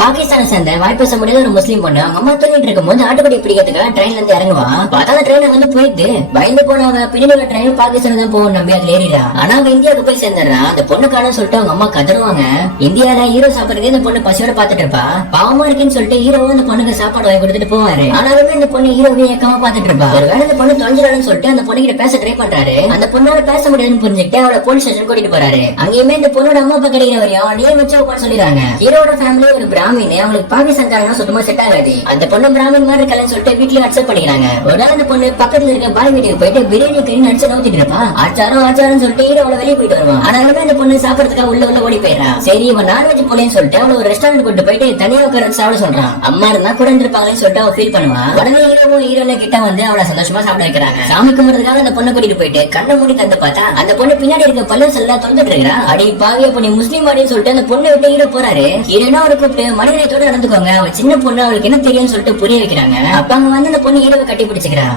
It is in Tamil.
பாகிஸ்தானை சேர்ந்த வாய் பேச முடியாத ஒரு முஸ்லீம் பொண்ணு அவங்க அம்மா தூங்கிட்டு இருக்கும்போது ஆட்டுக்குடி பிடிக்கிறதுக்காக ட்ரெயின்ல இருந்து இறங்குவா. பார்த்தா அந்த ட்ரெயின் வந்து போயிட்டு பயந்து போனவங்க பின்னாடி ட்ரெயின் பாகிஸ்தான் தான் போகும் நம்பி அதுல ஏறிடா. ஆனா அவ இந்தியாவுக்கு போய் சேர்ந்துடுறா. அந்த பொண்ணுக்கான சொல்லிட்டு அவங்க அம்மா கதறுவாங்க. இந்தியால ஹீரோ சாப்பிடுறதே இந்த பொண்ணு பசியோட பாத்துட்டு இருப்பா. பாவமா இருக்குன்னு சொல்லிட்டு ஹீரோவும் அந்த பொண்ணுக்கு சாப்பாடு வாங்கி கொடுத்துட்டு போவாரு. ஆனாலுமே இந்த பொண்ணு ஹீரோவே ஏக்கமா பாத்துட்டு இருப்பா. ஒருவேளை இந்த பொண்ணு தொலைஞ்சிடான்னு சொல்லிட்டு அந்த பொண்ணு கிட்ட பேச ட்ரை பண்றாரு. அந்த பொண்ணோட பேச முடியாதுன்னு புரிஞ்சுக்கிட்டு அவளை போலீஸ் ஸ்டேஷன் கூட்டிட்டு போறாரு. அங்கேயுமே இந்த பொண்ணோட அம்மா அப்பா கிடைக்கிற வரையும் நீ வச்சு உட்காந்து சொல்லிடுறாங்க. ஹீரோட ஃபேமிலி ஒரு பிராமின், அவங்களுக்கு பாகிஸ்தான்காரங்க சுத்தமா செட் ஆகாது. அந்த பொண்ணு பிராமின் மாதிரி இருக்கலன்னு சொல்லிட்டு வீட்லயே அக்செப்ட் பண்ணிக்கிறாங்க. ஒரு நாள் அந்த பொண்ணு பக்கத்துல இருக்க பாய் வீட்டுக்கு போயிட்டு பிரியாணி கறி அடிச்சு நோத்திட்டு இருப்பா. ஆச்சாரம் சொல்லிட்டு ஹீரோட வெளியே போயிட்டு வருவான். ஆனாலுமே அந்த பொண்ணு சாப்பிடறதுக்காக உள்ள ஓடி போயிடறான். சரி இவன் நான்வெஜ் போலேன்னு சொல்லிட்டு அவளை ஒரு ரெஸ்டாரண்ட் கூட்டு போயிட்டு தனியா உட்கார சாப்பிட சொல்றான். அம்மா இருந்தா கூட இருந்திருப்பாங்களேன்னு சொல்லிட்டு அவ ஃபீல் பண்ணுவா. உடனே ஹீரோவும் ஹீரோயின கிட்ட வந்து அவளை சந்தோஷமா சாப்பிட வைக்கிறாங்க. சாமி கும்பிடுறதுக்காக அந்த பொண்ணை கூட்டிட்டு போயிட்டு கண்ணை மூடி தந்து பார்த்தா அந்த பொண்ணு பின்னாடி இருக்க பல்லஸ் எல்லாம் திறந்துட்டு இருக்கா. அடி பாவிய பொண்ணு முஸ்லீம் அப்படின்னு சொல்லிட்டு அந்த பொண்ணை விட்டு ஹீரோ போறாரு. ஹீரோனா அவரை கூப்பிட்டு மனிதனத்தோட நடந்துக்கோங்க, அவ சின்ன பொண்ணு அவளுக்கு என்ன தெரியும்னு சொல்லிட்டு புரிய வைக்கிறாங்க. அப்ப அங்க வந்து அந்த பொண்ணு ஹீரோவை கட்டி பிடிச்சுக்கிறா.